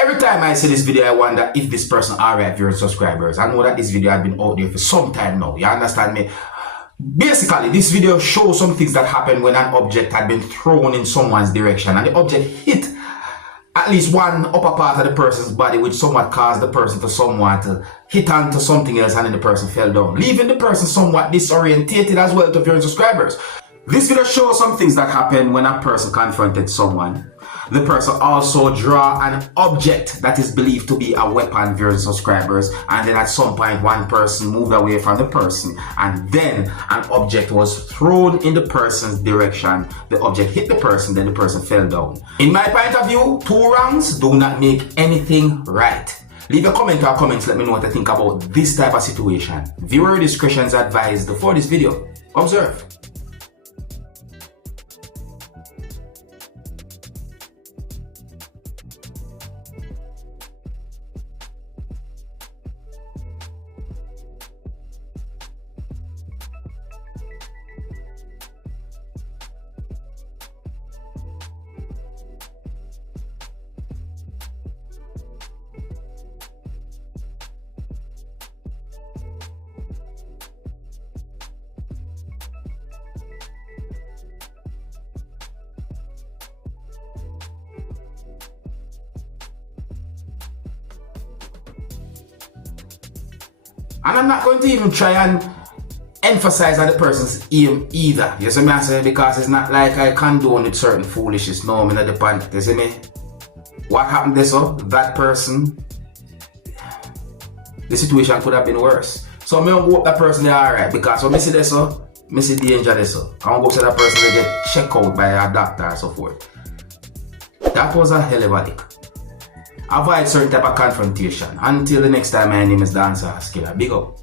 Every time I see this video, I wonder if this person alright for your subscribers. I know that this video has been out there for some time now. You understand me? Basically, this video shows some things that happen when an object had been thrown in someone's direction and the object hit at least one upper part of the person's body, which somewhat caused the person to somewhat hit onto something else, and then the person fell down, leaving the person somewhat disorientated as well to your subscribers. This video shows some things that happen when a person confronted someone. The person also draw an object that is believed to be a weapon for your subscribers, and then at some point one person moved away from the person and then an object was thrown in the person's direction. The object hit the person, then the person fell down. In my point of view, 2 wrongs do not make anything right. Leave a comment or comments, let me know what you think about this type of situation. Viewer discretion is advised for this video. Observe. And I'm not going to even try and emphasize on the person's aim either. You see me I say? Because it's not like I condone with certain foolishness. No, I'm not the panic. You see me? What happened there, so? That person, the situation could have been worse. So I hope that person is alright, because when I see this, so I see danger there, so I want to go to that person to get checked out by a doctor and so forth. That was a hell of a lick. Avoid certain type of confrontation. Until the next time, my name is Dancehall. Skilla. Big up.